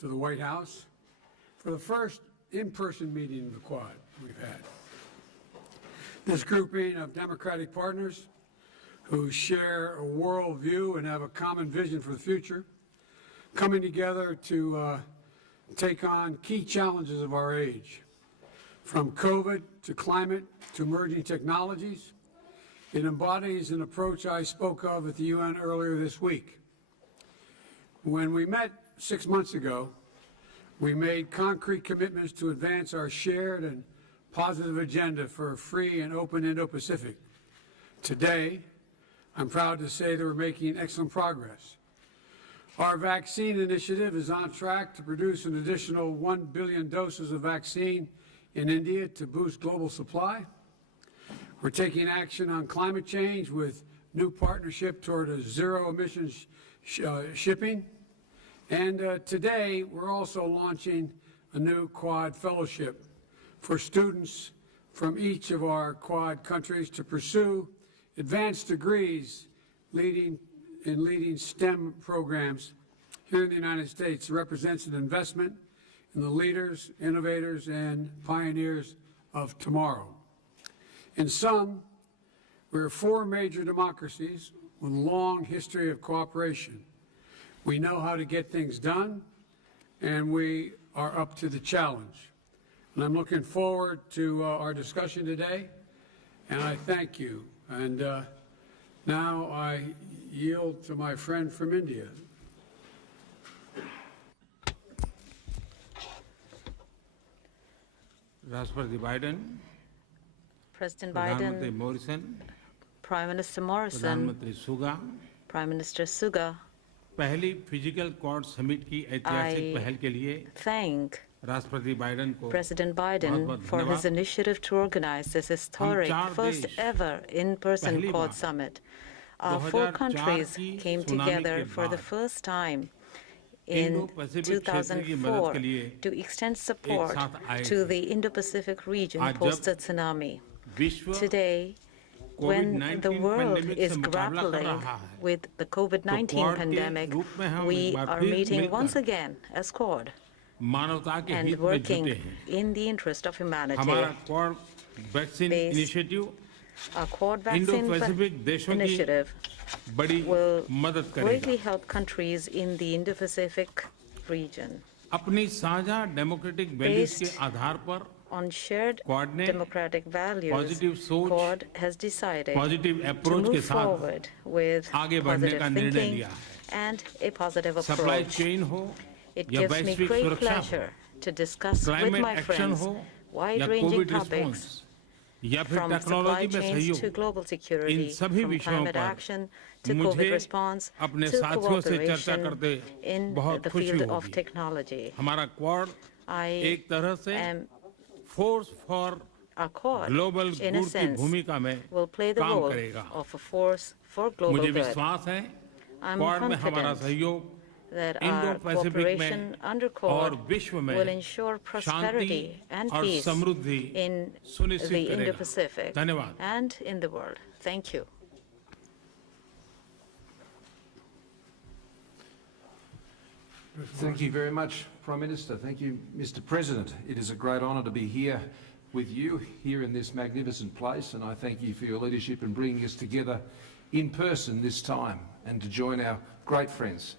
to the White House for the first in-person meeting of the Quad we've had. This grouping of democratic partners who share a worldview and have a common vision for the future, coming together to take on key challenges of our age, from COVID to climate to emerging technologies. It embodies an approach I spoke of at the UN earlier this week. When we met 6 months ago, we made concrete commitments to advance our shared and positive agenda for a free and open Indo-Pacific. Today, I'm proud to say that we're making excellent progress. Our vaccine initiative is on track to produce an additional 1 billion doses of vaccine in India to boost global supply. We're taking action on climate change with new partnership toward a zero emissions shipping. And today, we're also launching a new Quad fellowship for students from each of our Quad countries to pursue advanced degrees leading STEM programs here in the United States. It represents an investment in the leaders, innovators, and pioneers of tomorrow. In sum, we're 4 major democracies with a long history of cooperation. We know how to get things done, and we are up to the challenge. And I'm looking forward to our discussion today, and I thank you. And now I yield to my friend from India. President Biden, President Minister Biden, Morrison, Prime Minister Morrison, Minister Suga, Prime Minister Suga, पहली physical quad summit की ऐतिहासिक पहल के लिए thank राष्ट्रपति Biden को President Biden for his initiative to organize this historic first ever in-person Quad summit. Our 4 countries came together for the first time in 2004 to extend support to the Indo-Pacific region post the tsunami. Today, when the world is grappling with the COVID-19 pandemic, we are meeting once again as Quad and working in the interest of humanity. Our Quad vaccine initiative will greatly help countries in the Indo-Pacific region. Based on shared democratic values, Quad has decided to move forward with positive thinking and a positive approach. It gives me great pleasure to discuss with my friends wide-ranging topics from supply chains to global security, from climate action to COVID response to cooperation in the field of technology. I am our Quad, in a sense, will play the role of a force for global good. I'm confident that our cooperation under Quad will ensure prosperity and peace in the Indo-Pacific and in the world. Thank you. Thank you very much, Prime Minister. Thank you, Mr. President. It is a great honour to be here with you here in this magnificent place, and I thank you for your leadership in bringing us together in person this time and to join our great friends,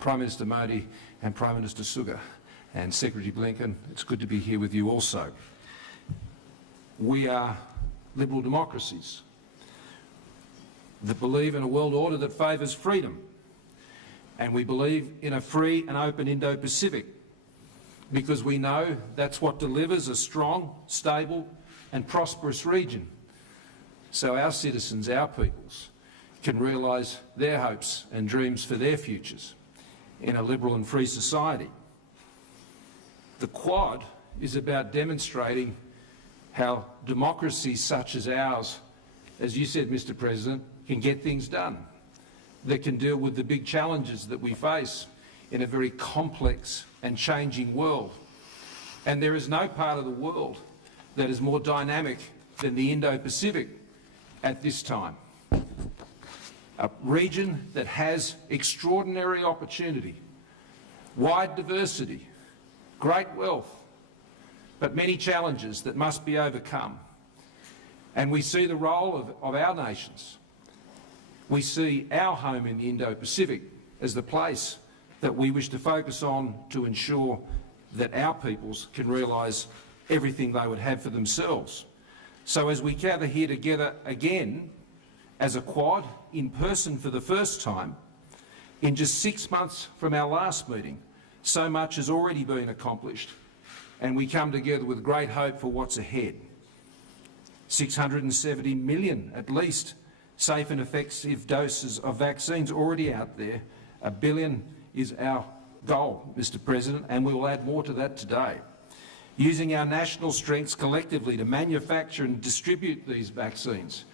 Prime Minister Modi and Prime Minister Suga and Secretary Blinken. It's good to be here with you also. We are liberal democracies that believe in a world order that favours freedom, and we believe in a free and open Indo-Pacific because we know that's what delivers a strong, stable and prosperous region so our citizens, our peoples, can realise their hopes and dreams for their futures in a liberal and free society. The Quad is about demonstrating how democracies such as ours, as you said, Mr. President, can get things done, that can deal with the big challenges that we face in a very complex and changing world. And there is no part of the world that is more dynamic than the Indo-Pacific at this time. A region that has extraordinary opportunity wide diversity, great wealth, but many challenges that must be overcome. And we see the role of our nations. We see our home in the Indo-Pacific as the place that we wish to focus on to ensure that our peoples can realise everything they would have for themselves. So as we gather here together again as a Quad in person for the first time, in just 6 months from our last meeting, so much has already been accomplished, and we come together with great hope for what's ahead. 670 million, at least, safe and effective doses of vaccines already out there. 1 billion is our goal, Mr. President, and we will add more to that today. Using our national strengths collectively to manufacture and distribute these vaccines,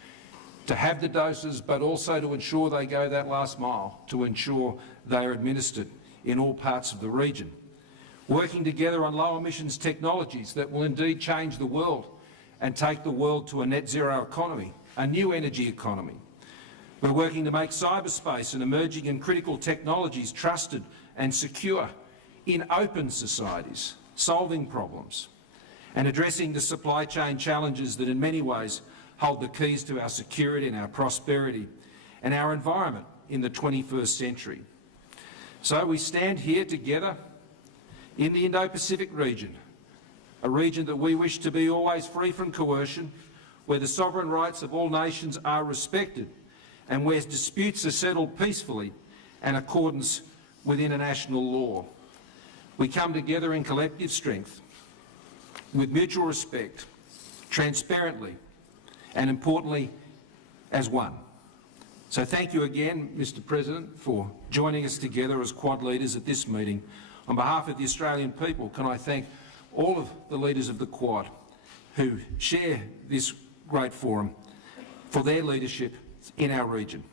to have the doses, but also to ensure they go that last mile, to ensure they are administered in all parts of the region. Working together on low emissions technologies that will indeed change the world and take the world to a net zero economy, a new energy economy. We're working to make cyberspace and emerging and critical technologies trusted and secure in open societies, solving problems and addressing the supply chain challenges that in many ways hold the keys to our security and our prosperity and our environment in the 21st century. So we stand here together in the Indo-Pacific region, a region that we wish to be always free from coercion, where the sovereign rights of all nations are respected and where disputes are settled peacefully in accordance with international law. We come together in collective strength, with mutual respect, transparently, and importantly, as one. So thank you again, Mr. President, for joining us together as Quad leaders at this meeting. On behalf of the Australian people, can I thank all of the leaders of the Quad who share this great forum for their leadership in our region.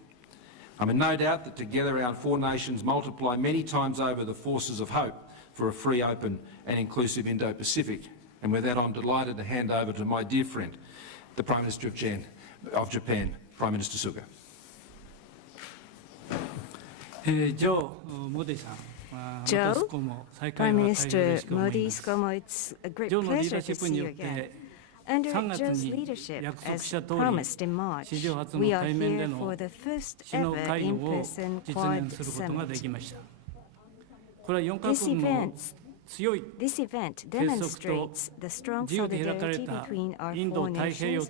I'm in no doubt that together our four nations multiply many times over the forces of hope for a free, open and inclusive Indo-Pacific. And with that, I'm delighted to hand over to my dear friend, the Prime Minister of Japan, Prime Minister Suga. Joe, Prime Minister Modi, it's a great pleasure to see you again. Under Joe's leadership, as promised in March, we are here for the first ever in-person Quad Summit. This event demonstrates the strong solidarity between our four nations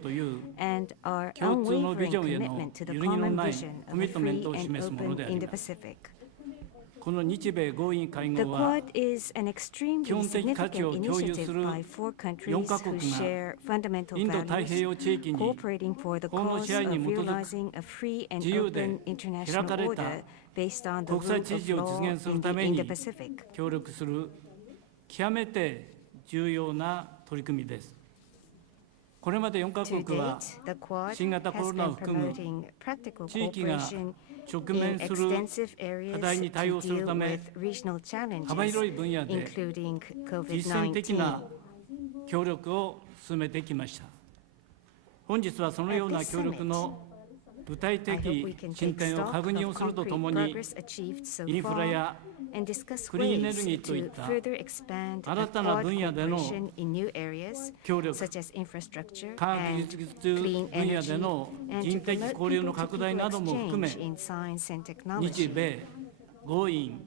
and our unwavering commitment to the common vision of a free and open Indo-Pacific. The Quad is an extremely significant initiative by four countries who share fundamental values, cooperating for the cause of realizing a free and open international order based on the rule of law in the Indo-Pacific. 極めて重要な取り組みです。これまで4カ国は新型コロナを含む地域が直面する課題に対応するため、幅広い分野で実践的な協力を進めてきました。本日はそのような協力の具体的進展を確認をするとともに、インフラやクリーンエネルギーといった新たな分野での協力、科学技術分野での人的交流の拡大なども含め、日米豪印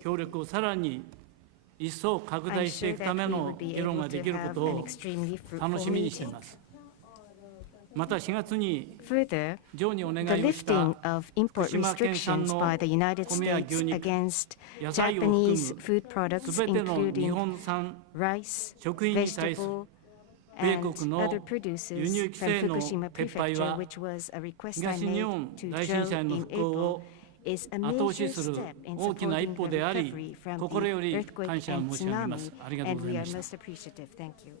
協力をさらに一層拡大していくための議論ができることを楽しみにしています。また4月に Further, the lifting of import restrictions by the United States against Japanese food products, including rice, vegetable, and other produces from Fukushima Prefecture, which was a request I made to Joe in April, is a major step in supporting the recovery from the earthquake and tsunami, and we are most appreciative. Thank you.